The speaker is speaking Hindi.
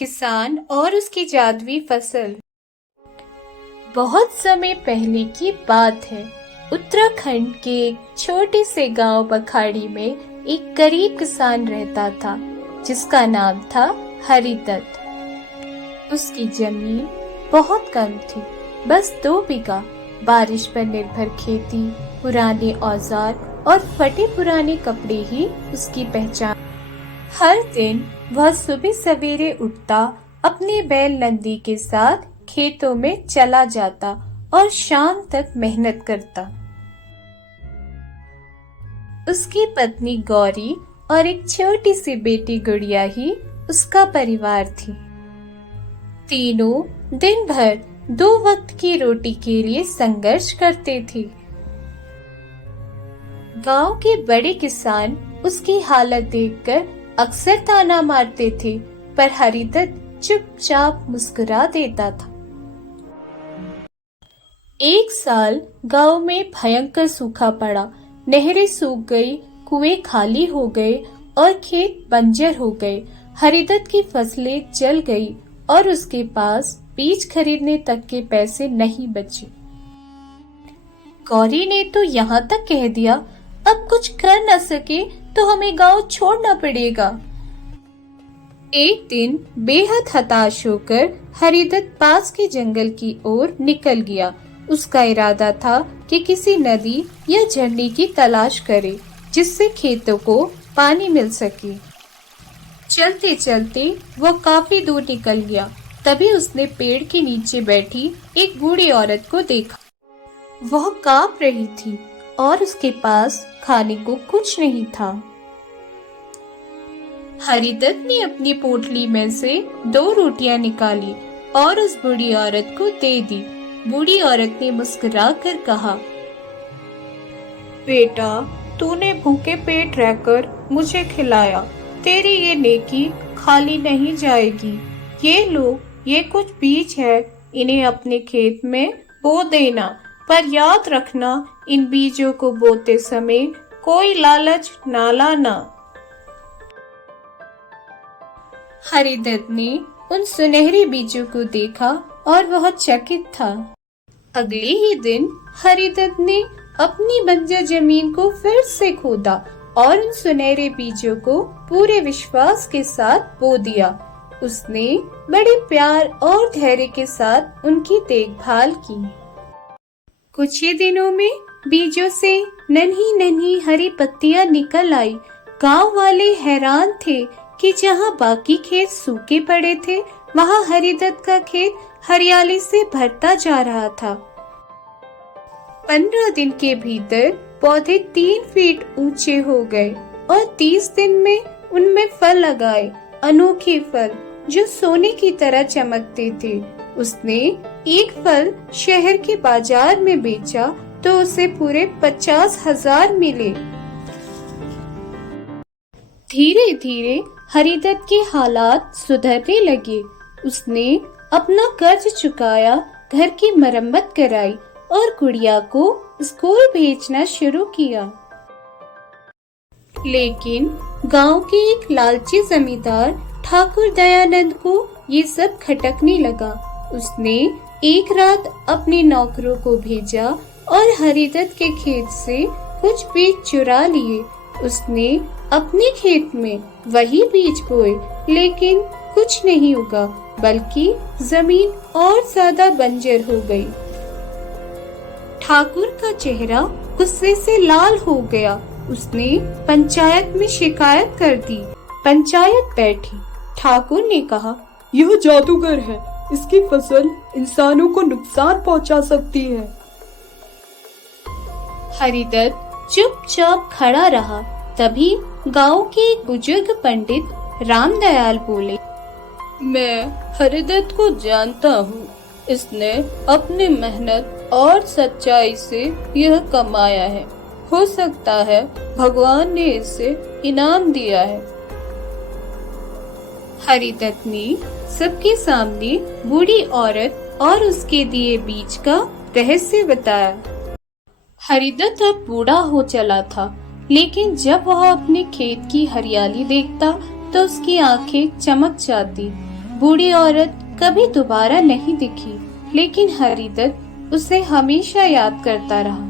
किसान और उसकी जादुई फसल। बहुत समय पहले की बात है। उत्तराखंड के एक छोटे से गांव बखाड़ी में एक गरीब किसान रहता था जिसका नाम था हरिदत्त। उसकी जमीन बहुत कम थी, बस 2 बीघा। बारिश पर निर्भर खेती, पुराने औजार और फटे पुराने कपड़े ही उसकी पहचान। हर दिन वह सुबह सवेरे उठता, अपने बैल नंदी के साथ खेतों में चला जाता और शाम तक मेहनत करता। उसकी पत्नी गौरी और एक छोटी सी बेटी गुड़िया ही उसका परिवार थी। तीनों दिन भर 2 वक्त की रोटी के लिए संघर्ष करते थे। गांव के बड़े किसान उसकी हालत देखकर अक्सर ताना मारते थे, पर हरिदत्त चुपचाप मुस्कुरा देता था। एक साल गांव में भयंकर सूखा पड़ा। नहरें सूख गई, कुएं खाली हो गए और खेत बंजर हो गए। हरिदत्त की फसलें जल गई और उसके पास बीज खरीदने तक के पैसे नहीं बचे। गौरी ने तो यहाँ तक कह दिया, अब कुछ कर न सके तो हमें गांव छोड़ना पड़ेगा। एक दिन बेहद हताश होकर हरिदत्त पास के जंगल की ओर निकल गया। उसका इरादा था कि किसी नदी या झरने की तलाश करे जिससे खेतों को पानी मिल सके। चलते चलते वो काफी दूर निकल गया। तभी उसने पेड़ के नीचे बैठी एक बूढ़ी औरत को देखा। वह कांप रही थी और उसके पास खाने को कुछ नहीं था। हरिदत्त ने अपनी पोटली में से 2 रोटियां निकाली और उस बूढ़ी औरत को दे दी। बूढ़ी औरत ने मुस्कुराकर कहा, बेटा, तूने भूखे पेट रहकर मुझे खिलाया। तेरी ये नेकी खाली नहीं जाएगी। ये लो, ये कुछ बीज है, इन्हें अपने खेत में बो देना, पर याद रखना इन बीजों को बोते समय कोई लालच ना लाना। हरिदत्त ने उन सुनहरे बीजों को देखा और वह चकित था। अगले ही दिन हरिदत्त ने अपनी बंजर जमीन को फिर से खोदा और उन सुनहरे बीजों को पूरे विश्वास के साथ बो दिया। उसने बड़े प्यार और धैर्य के साथ उनकी देखभाल की। कुछ ही दिनों में बीजों से नन्ही नन्ही हरी पत्तियां निकल आई। गांव वाले हैरान थे कि जहां बाकी खेत सूखे पड़े थे, वहां हरिदत्त का खेत हरियाली से भरता जा रहा था। 15 दिन के भीतर पौधे 3 फीट ऊंचे हो गए और 30 दिन में उनमें फल लगाए, अनोखे फल जो सोने की तरह चमकते थे। उसने एक फल शहर के बाजार में बेचा तो उसे पूरे 50,000 मिले। धीरे धीरे हरिदत्त के हालात सुधरने लगे। उसने अपना कर्ज चुकाया, घर की मरम्मत कराई और गुड़िया को स्कूल भेजना शुरू किया। लेकिन गांव के एक लालची जमींदार ठाकुर दयानंद को ये सब खटकने लगा। उसने एक रात अपने नौकरों को भेजा और हरिदत्त के खेत से कुछ बीज चुरा लिए। उसने अपने खेत में वही बीज बोए, लेकिन कुछ नहीं उगा, बल्कि जमीन और ज्यादा बंजर हो गई। ठाकुर का चेहरा गुस्से से लाल हो गया। उसने पंचायत में शिकायत कर दी। पंचायत बैठी। ठाकुर ने कहा, यह जादूगर है, इसकी फसल इंसानों को नुकसान पहुंचा सकती है। हरिदत्त चुपचाप खड़ा रहा। तभी गांव के एक बुजुर्ग पंडित रामदयाल बोले, मैं हरिदत्त को जानता हूँ। इसने अपनी मेहनत और सच्चाई से यह कमाया है। हो सकता है भगवान ने इसे इनाम दिया है। हरिदत्त ने सबके सामने बूढ़ी औरत और उसके दिए बीज का रहस्य बताया। हरिदत्त अब बूढ़ा हो चला था, लेकिन जब वह अपने खेत की हरियाली देखता तो उसकी आंखें चमक जाती। बूढ़ी औरत कभी दोबारा नहीं दिखी, लेकिन हरिदत्त उसे हमेशा याद करता रहा।